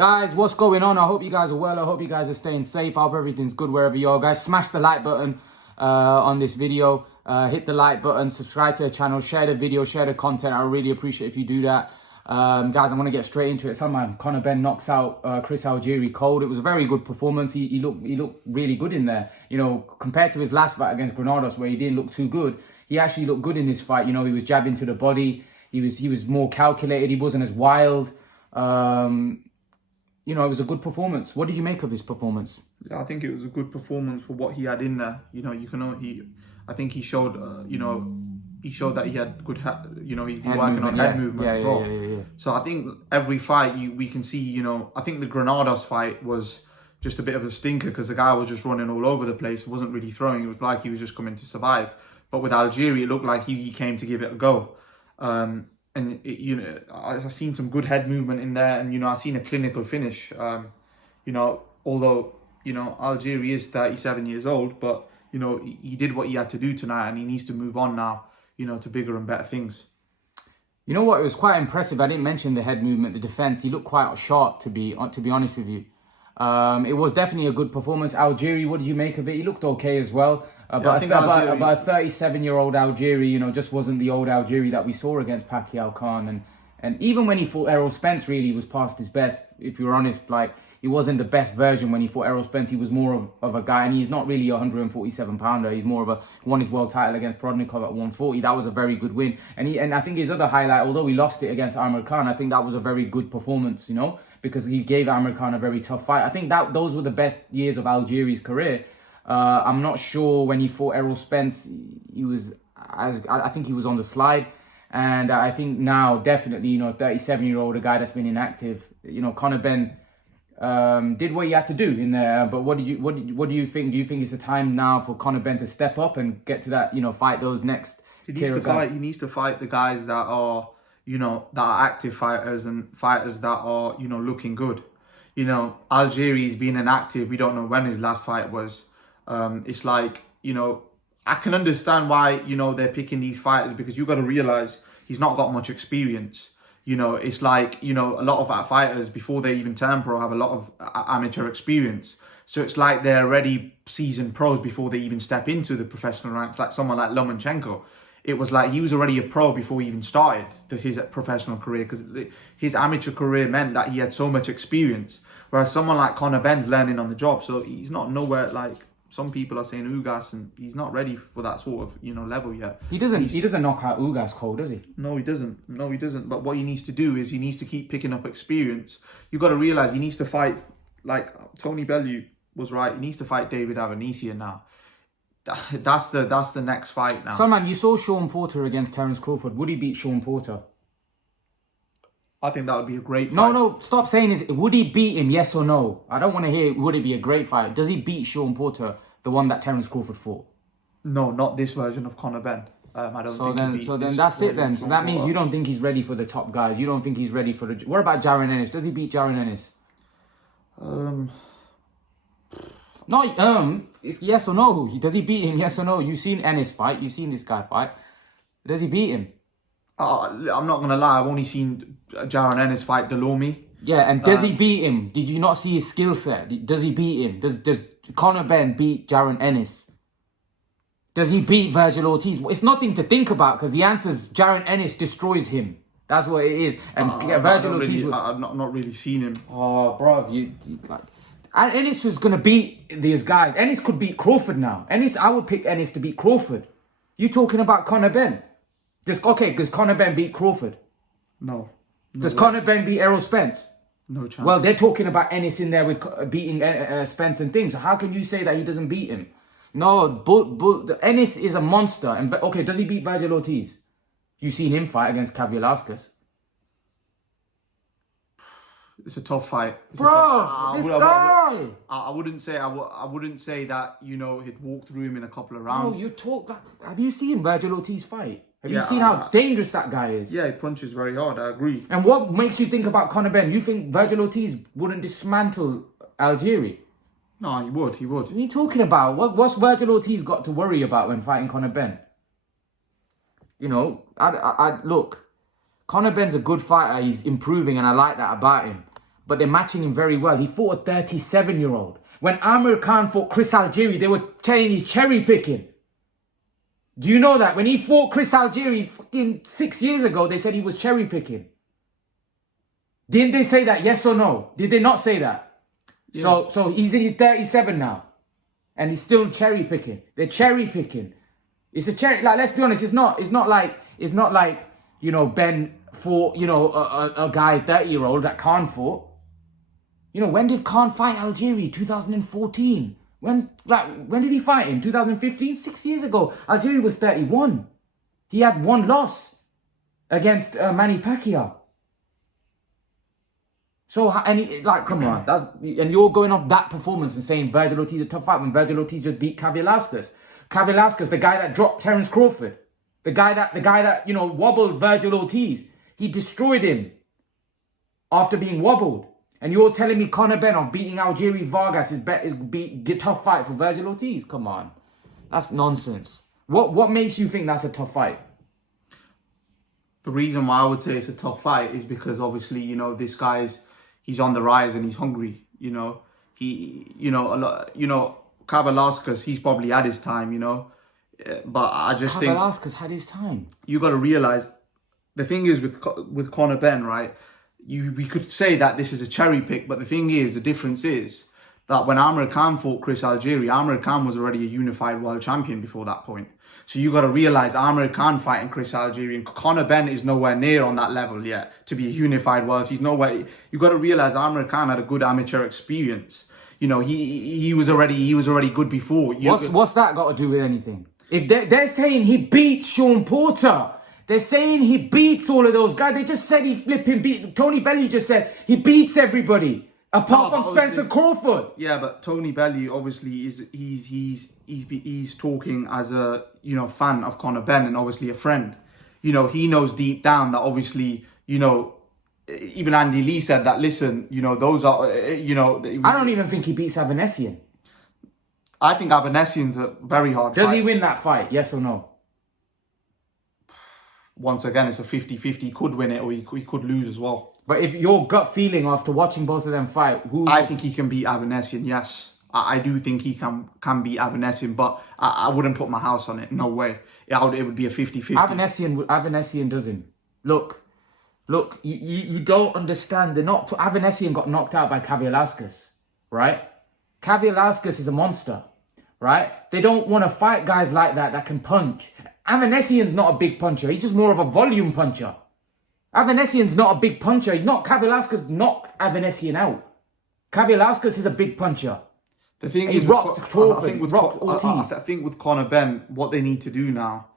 Guys, what's going on? I hope you guys are well. I hope you guys are staying safe. I hope everything's good wherever you are. Guys, smash the like button on this video. Hit the like button, subscribe to the channel, share the video, share the content. I really appreciate if you do that. Guys, I'm going to get straight into it. Someone, Conor Benn knocks out Chris Algieri cold. It was a very good performance. He looked really good in there. You know, compared to his last fight against Granados, where he didn't look too good, he actually looked good in this fight. You know, he was jabbing to the body. He was more calculated. He wasn't as wild. You know, it was a good performance. What did you make of his performance? Yeah, I think it was a good performance for what he had in there. You know, I think he showed, he showed that he had good, he's been working on head movement as well. Yeah. So I think every fight we can see, I think the Granados fight was just a bit of a stinker because the guy was just running all over the place, wasn't really throwing. It was like he was just coming to survive. But with Algieri, it looked like he came to give it a go. I've seen some good head movement in there, and I've seen a clinical finish. Although Algieri is 37 years old, but he did what he had to do tonight, and he needs to move on now, to bigger and better things. You know what? It was quite impressive. I didn't mention the head movement, the defense. He looked quite sharp, to be honest with you. It was definitely a good performance. Algieri, what did you make of it? He looked okay as well. But a 37-year-old Algieri, just wasn't the old Algieri that we saw against Pacquiao Khan. And even when he fought Errol Spence, really, he was past his best. If you're honest, like, he wasn't the best version when he fought Errol Spence. He was more of a guy, and he's not really a 147-pounder. He's more of won his world title against Prodnikov at 140. That was a very good win. And I think his other highlight, although he lost it against Amir Khan, I think that was a very good performance, because he gave Amir Khan a very tough fight. I think those were the best years of Algieri's career. I'm not sure when he fought Errol Spence, I think he was on the slide. And I think now, definitely, 37-year-old, a guy that's been inactive, Conor Benn did what he had to do in there. But what do you think? Do you think it's the time now for Conor Benn to step up and get to that, fight those next? He needs to fight the guys that are, that are active fighters and fighters that are, looking good. Algieri's been inactive. We don't know when his last fight was. It's like, I can understand why, they're picking these fighters, because you got to realize he's not got much experience. It's like, a lot of our fighters, before they even turn pro, have a lot of amateur experience. So it's like they're already seasoned pros before they even step into the professional ranks, like someone like Lomachenko. It was like he was already a pro before he even started his professional career, because his amateur career meant that he had so much experience. Whereas someone like Conor Benn's learning on the job. So he's not nowhere like... Some people are saying Ugas, and he's not ready for that sort of level yet. He doesn't knock out Ugas cold, does he? No, he doesn't. But what he needs to do is he needs to keep picking up experience. You got to realize he needs to fight, like Tony Bellew was right. He needs to fight David Avanesian now. That's the next fight now. So man, you saw Sean Porter against Terence Crawford. Would he beat Sean Porter? I think that would be a great fight. No, stop saying this. Would he beat him, yes or no? I don't want to hear, would it be a great fight? Does he beat Sean Porter, the one that Terence Crawford fought? No, not this version of Conor Benn. I don't think so then that's it then. So that means you don't think he's ready for the top guys. You don't think he's ready for the... What about Jaron Ennis? Does he beat Jaron Ennis? It's yes or no. Does he beat him, yes or no? You've seen Ennis fight. You've seen this guy fight. Does he beat him? I'm not going to lie. I've only seen Jaron Ennis fight Dalomi. Yeah, and does he beat him? Did you not see his skill set? Does he beat him? Does Conor Benn beat Jaron Ennis? Does he beat Virgil Ortiz? It's nothing to think about, because the answer is Jaron Ennis destroys him. That's what it is. And Virgil Ortiz... I've not really seen him. Oh, bro, you like... Ennis was going to beat these guys. Ennis could beat Crawford now. I would pick Ennis to beat Crawford. You talking about Conor Benn? Does Conor Benn beat Crawford? No. Does Conor Benn beat Errol Spence? No chance. Well, they're talking about Ennis in there with beating Spence and things. So how can you say that he doesn't beat him? No, Ennis is a monster. And okay, does he beat Virgil Ortiz? You've seen him fight against Kavyalaskas. It's a tough fight. I wouldn't say that he'd walk through him in a couple of rounds. Have you seen Virgil Ortiz fight? Have you seen how dangerous that guy is? Yeah, he punches very hard. I agree. And what makes you think about Conor Benn? You think Virgil Ortiz wouldn't dismantle Algieri? No, he would. What are you talking about? What's Virgil Ortiz got to worry about when fighting Conor Benn? Look, Conor Benn's a good fighter. He's improving, and I like that about him. but they're matching him very well. He fought a 37-year-old. When Amir Khan fought Chris Algieri, they were saying he's cherry picking. Do you know that? When he fought Chris Algieri fucking 6 years ago, they said he was cherry picking. Didn't they say that? Yes or no? Did they not say that? Yeah. So he's in his 37 now, and he's still cherry picking. They're cherry picking. It's a cherry. Like, let's be honest. It's not like you know, Ben fought, you know, a guy 30-year-old that Khan fought. You know, when did Khan fight Algieri? 2014. When did he fight him? 2015? 6 years ago. Algieri was 31. He had one loss against Manny Pacquiao. So, come on. And you're going off that performance and saying Virgil Ortiz a tough fight when Virgil Ortiz just beat Velasquez. Velasquez, the guy that dropped Terence Crawford. The guy that, you know, wobbled Virgil Ortiz. He destroyed him after being wobbled. And you're telling me Conor Benn of beating Algieri Vargas is a tough fight for Virgil Ortiz? Come on. That's nonsense. What makes you think that's a tough fight? The reason why I would say it's a tough fight is because obviously, you know, this he's on the rise and he's hungry. You know, Velasquez, he's probably had his time, you know. But I just think Velasquez had his time. You got to realize the thing is with Conor Benn, right? We could say that this is a cherry pick, but the difference is that when Amir Khan fought Chris Algieri, Amir Khan was already a unified world champion before that point. So you got to realize Amir Khan fighting Chris Algieri, and Conor Benn is nowhere near on that level yet to be a unified world. He's nowhere. You got to realize Amir Khan had a good amateur experience. You know, he was already good before. What's that got to do with anything? If they're saying he beats Sean Porter, they're saying he beats all of those guys. They just said he flipping beat. Tony Bellew just said he beats everybody apart from Spencer Crawford. Yeah, but Tony Bellew obviously he's talking as a, you know, fan of Conor Benn and obviously a friend. You know, he knows deep down that obviously, you know, even Andy Lee said that. Listen, you know, those are, you know. I don't even think he beats Avanesian. I think Avanesian's a very hard fight. Does he win that fight? Yes or no? Once again, it's a 50-50. He could win it or he could lose as well. But if your gut feeling after watching both of them fight, I think he can beat Avanesian, yes. I do think he can beat Avanesian, but I wouldn't put my house on it. No way. It would be a 50-50. Avanesian doesn't. Look, you don't understand. Avanesian got knocked out by Velasquez, right? Velasquez is a monster, right? They don't want to fight guys like that can punch. Avanesian's not a big puncher. He's just more of a volume puncher. Avanesian's not a big puncher. Velasquez knocked Avanesian out. Velasquez is a big puncher. The thing is, I think with Conor Benn, what they need to do now,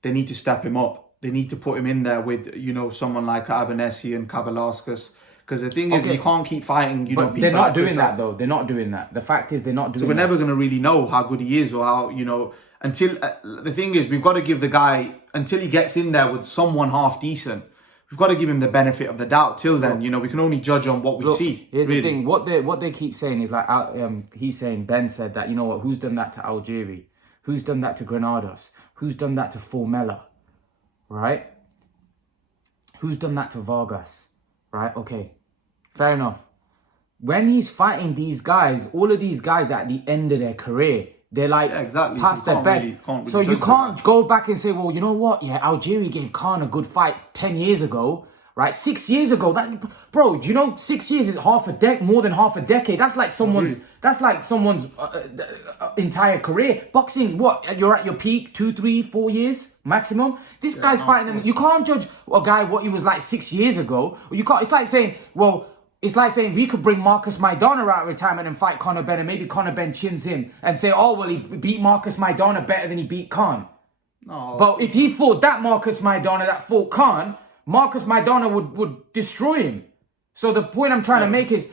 they need to step him up. They need to put him in there with, you know, someone like Avanesian, Velasquez. Because the thing is, you can't keep fighting, you know, people. They're not doing that, though. They're not doing that. The fact is, they're not doing that. So we're never going to really know how good he is or how, you know, until... the thing is, we've got to give the guy, until he gets in there with someone half decent, we've got to give him the benefit of the doubt. Till then, you know, we can only judge on what we see. Here's the thing. What they keep saying is like, he's saying, Ben said that, you know what, who's done that to Algieri? Who's done that to Granados? Who's done that to Formella? Right? Who's done that to Vargas? Right? Okay. Fair enough. When he's fighting these guys, all of these guys at the end of their career, they're like past their best. So you can't go back and say, well, you know what? Yeah, Algieri gave Khan a good fight 10 years ago, right? 6 years ago. Bro, do you know 6 years is more than half a decade? That's like someone's entire career. Boxing's what? You're at your peak 2, 3, 4 years maximum. This guy's fighting them. You can't judge a guy what he was like 6 years ago. You can't. It's like saying, well, it's like saying we could bring Marcus Maidana out of retirement and fight Conor Benn, and maybe Conor Benn chins him and say, oh, well, he beat Marcus Maidana better than he beat Khan. No. But if he fought that Marcus Maidana that fought Khan, Marcus Maidana would destroy him. So the point I'm trying to make is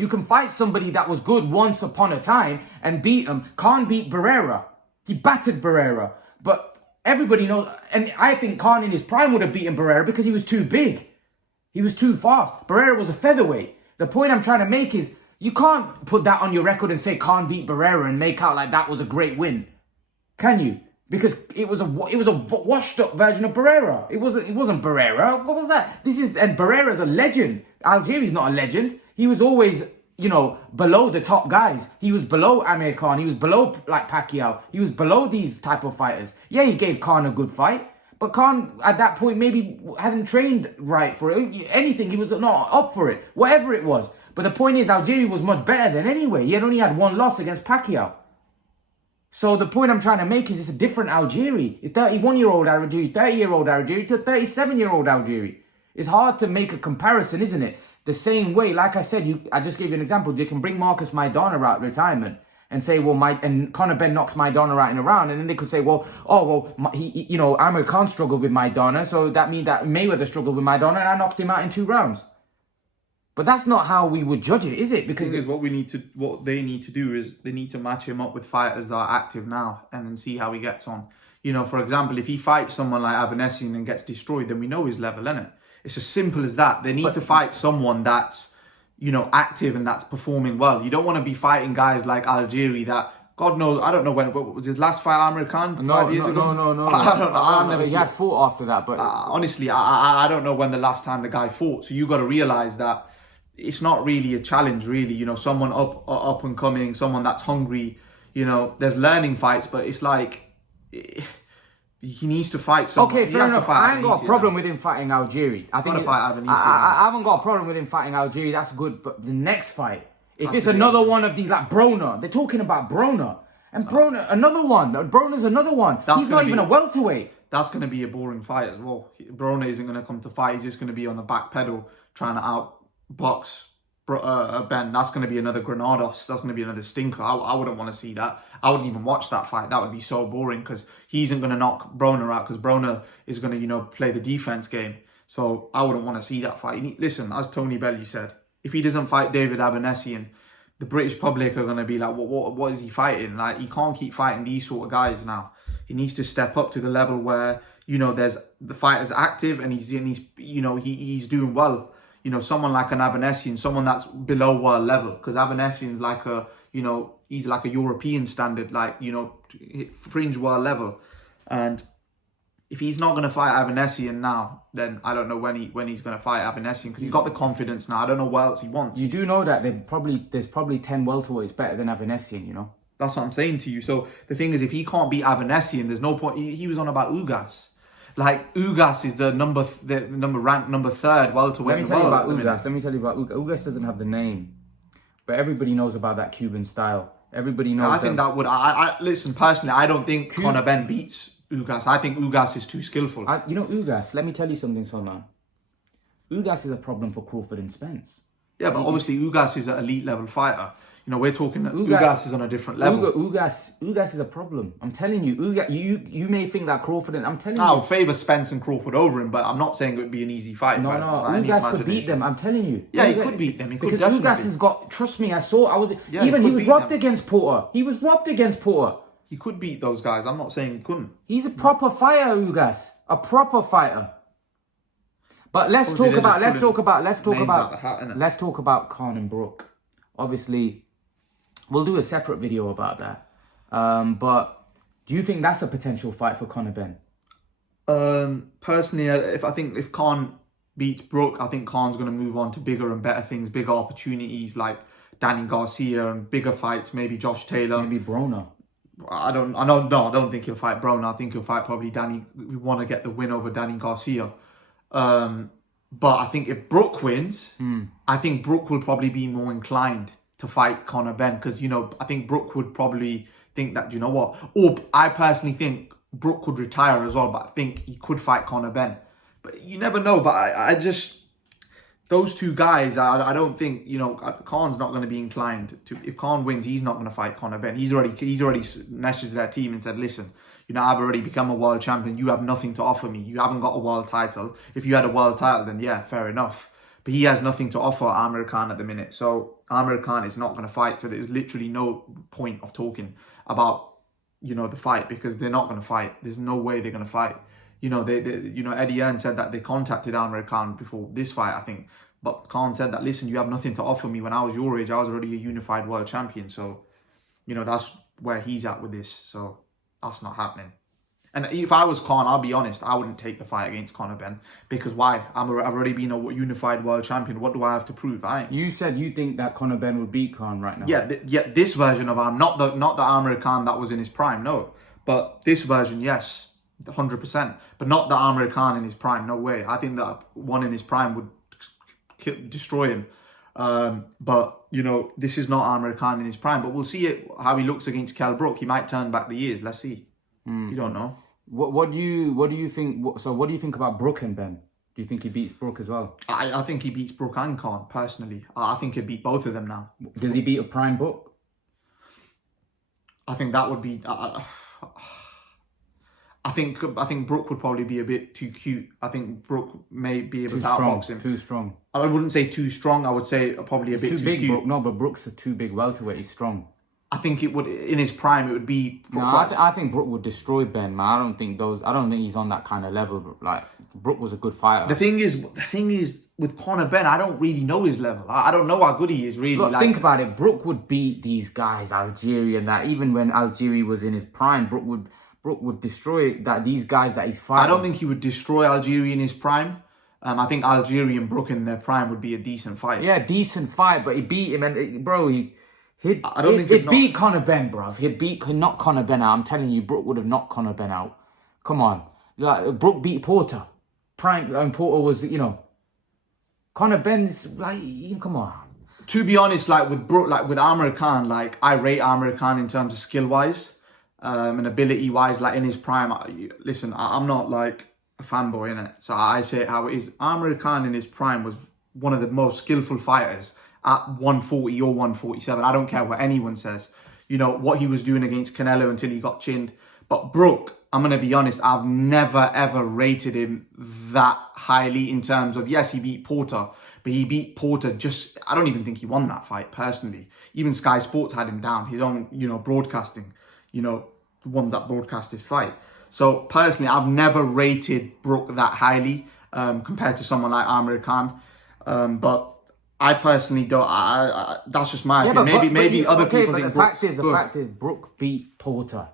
you can fight somebody that was good once upon a time and beat him. Khan beat Barrera. He battered Barrera. But everybody knows, and I think Khan in his prime would have beaten Barrera because he was too big. He was too fast. Barrera was a featherweight. The point I'm trying to make is you can't put that on your record and say Khan beat Barrera and make out like that was a great win. Can you? Because it was a washed up version of Barrera. It wasn't Barrera. What was that? And Barrera's a legend. Algieri's not a legend. He was always, below the top guys. He was below Amir Khan. He was below like Pacquiao. He was below these type of fighters. Yeah, he gave Khan a good fight. But Khan, at that point, maybe hadn't trained right for it. Anything, he was not up for it. Whatever it was. But the point is, Algieri was much better than anyway. He had only had one loss against Pacquiao. So the point I'm trying to make is it's a different Algieri. It's 31-year-old Algieri, 30-year-old Algieri to 37-year-old Algieri. It's hard to make a comparison, isn't it? The same way, like I said, I just gave you an example. You can bring Marcus Maidana out of retirement and say, and Conor Benn knocks Maidana out in a round, and then they could say, Amir Khan struggled with Maidana, so that means that Mayweather struggled with Maidana, and I knocked him out in 2 rounds. But that's not how we would judge it, is it? Because what they need to do is they need to match him up with fighters that are active now, and then see how he gets on. For example, if he fights someone like Avanesian and gets destroyed, then we know his level, innit? It's as simple as that. They need to fight someone that's, active and that's performing well. You don't want to be fighting guys like Algieri that, God knows, I don't know when, what was his last fight, Amir Khan? 5 years ago? No. I don't know. He had fought after that, but... honestly, I don't know when the last time the guy fought. So you got to realise that it's not really a challenge, really. Someone up and coming, someone that's hungry. There's learning fights, but it's like he needs to fight someone. Okay, fair enough. I ain't got a problem with him fighting Algieri. I haven't got a problem with him fighting Algieri. That's good. But the next fight, if it's another one of these, like Broner, they're talking about Broner. And Broner, another one. Broner's another one. He's not even a welterweight. That's going to be a boring fight as well. Broner isn't going to come to fight. He's just going to be on the back pedal trying to outbox Ben. That's going to be another Granados. That's going to be another stinker. I wouldn't want to see that. I wouldn't even watch that fight. That would be so boring because he isn't going to knock Broner out because Broner is going to, play the defense game. So I wouldn't want to see that fight. Listen, as Tony Bellew said, if he doesn't fight David Avanesian, the British public are going to be like, what is he fighting? Like, he can't keep fighting these sort of guys now. He needs to step up to the level where, there's the fighter's active and he's doing well. Someone like an Avanesian, someone that's below world level, because Avanesian's like he's like a European standard, fringe world level. And if he's not going to fight Avanesian now, then I don't know when he's going to fight Avanesian, because he's got the confidence now. I don't know what else he wants. You do know that there's probably 10 welterweights better than Avanesian, That's what I'm saying to you. So the thing is, if he can't beat Avanesian, there's no point. He was on about Ugas. Like, Ugas is the ranked number 3rd welterweight in the world. Let me tell you about Ugas. Ugas doesn't have the name, but everybody knows about that Cuban style. Everybody knows. I think that would. Listen, personally, I don't think Conor Benn beats Ugas. I think Ugas is too skillful. Ugas. Let me tell you something, Salman. Ugas is a problem for Crawford and Spence. Yeah, but obviously Ugas is an elite level fighter. We're talking that Ugas is on a different level. Ugas is a problem. I'm telling you. You may think that Crawford, and I'm telling you. I would favour Spence and Crawford over him, but I'm not saying it would be an easy fight. No. Ugas could beat them. I'm telling you. Yeah, he could beat them. He could because definitely. Ugas has got. Trust me, he was robbed against Porter. He was robbed against Porter. He could beat those guys. I'm not saying he couldn't. He's a proper fighter, Ugas. A proper fighter. But let's talk about Khan and Brook. Obviously, we'll do a separate video about that. But do you think that's a potential fight for Conor Benn? Personally, if Khan beats Brook, I think Khan's going to move on to bigger and better things, bigger opportunities like Danny Garcia and bigger fights, maybe Josh Taylor. Maybe Broner. I don't think he'll fight Broner. I think he'll fight probably Danny. We want to get the win over Danny Garcia. But I think if Brook wins, I think Brook will probably be more inclined to fight Conor Benn, because I think Brook would probably think that, or I personally think Brook could retire as well, but I think he could fight Conor Benn. But you never know. But I just, those two guys, I don't think, Khan's not going to be inclined to. If Khan wins, he's not going to fight Conor Benn. He's already messaged their team and said, listen, I've already become a world champion. You have nothing to offer me. You haven't got a world title. If you had a world title, then yeah, fair enough. But he has nothing to offer Amir Khan at the minute. So Amir Khan is not going to fight. So there's literally no point of talking about, the fight, because they're not going to fight. There's no way they're going to fight. Eddie Hearn said that they contacted Amir Khan before this fight, I think. But Khan said that, listen, you have nothing to offer me. When I was your age, I was already a unified world champion. So, that's where he's at with this. So that's not happening. And if I was Conor, I'll be honest, I wouldn't take the fight against Conor Benn. Because why? I've already been a unified world champion. What do I have to prove? You said you think that Conor Benn would beat Khan right now. Yeah, this version of Amr, not the Amr Khan that was in his prime, no. But this version, yes, 100%. But not the Amr Khan in his prime, no way. I think that one in his prime would destroy him. But, you know, this is not Amr Khan in his prime. But we'll see how he looks against Kell Brook. He might turn back the years. Let's see. You don't know. What do you think? So what do you think about Brook and Benn? Do you think he beats Brook as well? I think he beats Brook and Khan, personally. I think he'd beat both of them now. Does he beat a prime Brook? I think that would be... I think Brook would probably be a bit too cute. I think Brook may be able to outbox him. Too strong. I wouldn't say too strong. I would say probably a bit too big. Cute. Brook, no, but Brook's a too big welterweight. He's strong. I think it would, in his prime, it would be... No, I think Brook would destroy Benn, man. I don't think he's on that kind of level. Like, Brook was a good fighter. The thing is, with Conor Benn, I don't really know his level. I don't know how good he is, really. Look, think about it. Brook would beat these guys, Algieri and that. Even when Algieri was in his prime, Brook would destroy these guys that he's fighting. I don't think he would destroy Algieri in his prime. I think Algieri and Brook in their prime would be a decent fight. Yeah, decent fight, but he beat him, and He'd beat Conor Benn, bruv. He'd knock Conor Benn out. I'm telling you, Brook would have knocked Conor Benn out. Come on. Like, Brook beat Porter. Porter was, you know... Conor Benn's, like, come on. To be honest, like, with Brook, like, with Amr Khan, like, I rate Amr Khan in terms of skill-wise and ability-wise, like, in his prime. Listen, I'm not, like, a fanboy, innit? So I say it how it is. Amr Khan in his prime was one of the most skillful fighters at 140 or 147. I don't care what anyone says. You know, what he was doing against Canelo until he got chinned. But Brook, I'm going to be honest, I've never, ever rated him that highly in terms of, yes, he beat Porter, but he beat Porter just, I don't even think he won that fight, personally. Even Sky Sports had him down, his own, you know, broadcasting, you know, the ones that broadcast his fight. So, personally, I've never rated Brook that highly compared to someone like Amr Khan. But I personally don't. That's just my opinion. Maybe other people think. The fact is, Brook beat Porter.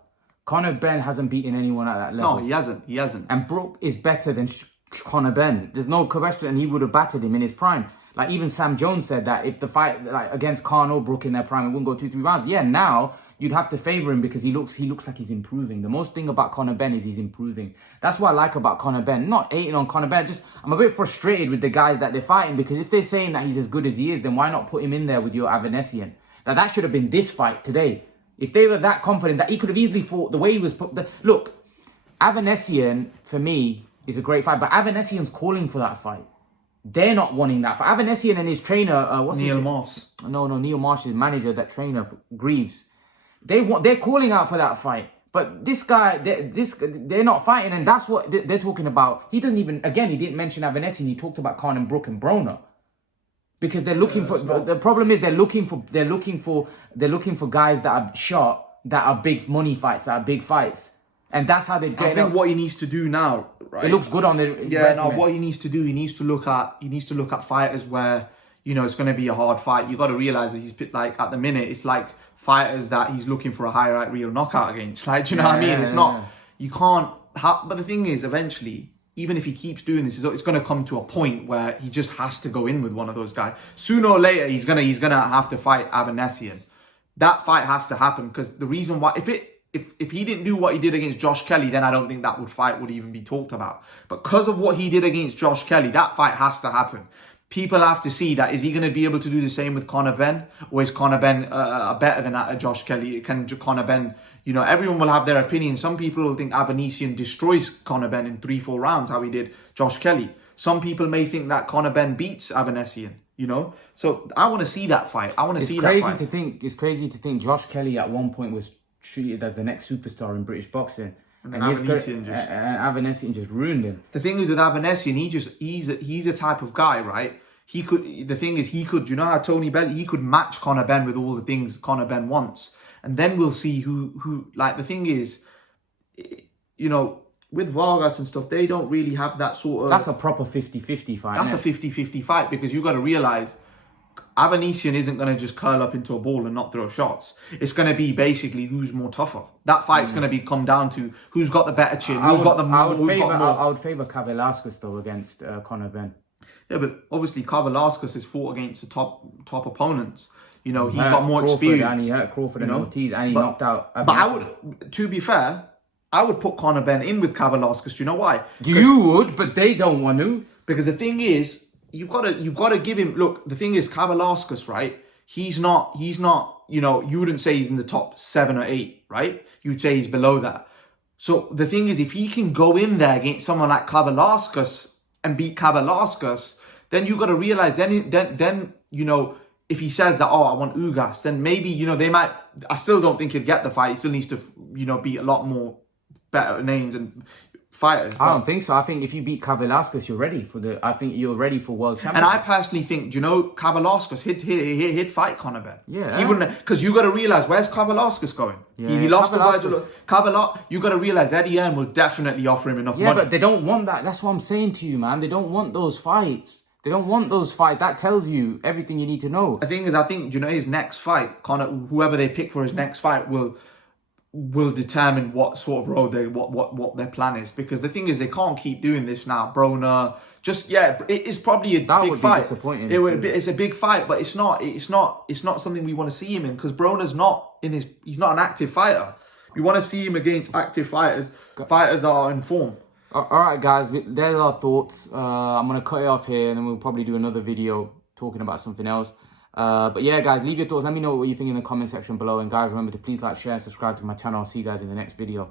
Conor Benn hasn't beaten anyone at that level. No, he hasn't. And Brook is better than Conor Benn. There's no question, and he would have battered him in his prime. Like, even Sam Jones said that if the fight, like, against Khan or Brook in their prime, it wouldn't go 2-3 rounds. Yeah, now you'd have to favour him because he looks like he's improving. The most thing about Conor Benn is he's improving. That's what I like about Conor Benn. Not hating on Conor Benn, just I'm a bit frustrated with the guys that they're fighting, because if they're saying that he's as good as he is, then why not put him in there with your Avanesian? Now, that should have been this fight today. If they were that confident that he could have easily fought the way he was put... Look, Avanesian, for me, is a great fight, but Avanesian's calling for that fight. They're not wanting that fight. Avanesian and his trainer... Neil Moss. No, Neil Moss, his manager, that trainer, Greaves. They're calling out for that fight. But this guy, they're not fighting, and that's what they're talking about. He doesn't even... Again, he didn't mention Avanesian. He talked about Khan and Brook and Broner. Because they're looking for... The problem is they're looking for guys that are shot, that are big money fights, that are big fights. And that's how they're getting... I think what he needs to do now, right? It looks good on the... Yeah, no, what he needs to do, he needs to look at fighters where, you know, it's going to be a hard fight. You got to realize that he's, like, at the minute, it's like fighters that he's looking for a highlight reel knockout against. Like, do you know what I mean? It's not... You can't... But the thing is, eventually... Even if he keeps doing this, it's going to come to a point where he just has to go in with one of those guys. Sooner or later, he's gonna have to fight Avanesian. That fight has to happen, because the reason why, if he didn't do what he did against Josh Kelly, then I don't think that fight would even be talked about. But because of what he did against Josh Kelly, that fight has to happen. People have to see that. Is he going to be able to do the same with Conor Benn? Or is Conor Benn better than Josh Kelly? Can Conor Benn... You know, everyone will have their opinion. Some people will think Avanesian destroys Conor Benn in 3-4 rounds, how he did Josh Kelly. Some people may think that Conor Benn beats Avanesian, you know? So I want to see that fight. It's crazy to think Josh Kelly at one point was treated as the next superstar in British boxing. And Avanesian just ruined him. The thing is with Avanesian, he's a type of guy, right? You know how Tony Bellew, he could match Conor Benn with all the things Conor Benn wants. And then we'll see who, like, the thing is, you know, with Vargas and stuff, they don't really have that sort of... That's a proper 50-50 fight. That's a 50-50 fight, because you got to realize Avanesian isn't going to just curl up into a ball and not throw shots. It's going to be basically who's more tougher. That fight's going to come down to who's got the better chin, who's got more. I would favour Kavaliauskas though against Conor Benn. Yeah, but obviously Kavaliauskas has fought against the top opponents. You know, he's got more experience. And he hurt Crawford and Ortiz, and he knocked out. But I would, to be fair, I would put Conor Benn in with Kavaliauskas. Do you know why? You would, but they don't want to. Because the thing is, you've got to give him. Look, the thing is, Kavaliauskas, right? He's not. You know, you wouldn't say he's in the top 7 or 8, right? You'd say he's below that. So the thing is, if he can go in there against someone like Kavaliauskas and beat Kavaliauskas, then you got to realize. Then you know, if he says that, oh, I want Ugas, then maybe, you know, they might. I still don't think he'd get the fight. He still needs to, you know, beat a lot more better names and fighters. I don't think so. I think if you beat Kavaliauskas, you're ready for world championship. And I personally think, you know, Kavaliauskas he'd fight Conor Benn. Yeah. He wouldn't, because you got to realize, where's Kavaliauskas going? Yeah. He lost to Virgil. You got to realize Eddie Hearn will definitely offer him enough money. Yeah, but they don't want that. That's what I'm saying to you, man. They don't want those fights. They don't want those fights. That tells you everything you need to know. The thing is, I think, you know, his next fight, Conor, whoever they pick for his next fight will determine what sort of road what their plan is. Because the thing is, they can't keep doing this now. Broner, it is probably a big fight. Be disappointing. It's a big fight, but it's not something we want to see him in, because Broner's he's not an active fighter. We want to see him against active fighters that are in form. All right, guys, there's our thoughts. I'm going to cut it off here, and then we'll probably do another video talking about something else. But yeah, guys, leave your thoughts. Let me know what you think in the comment section below. And guys, remember to please like, share, and subscribe to my channel. I'll see you guys in the next video.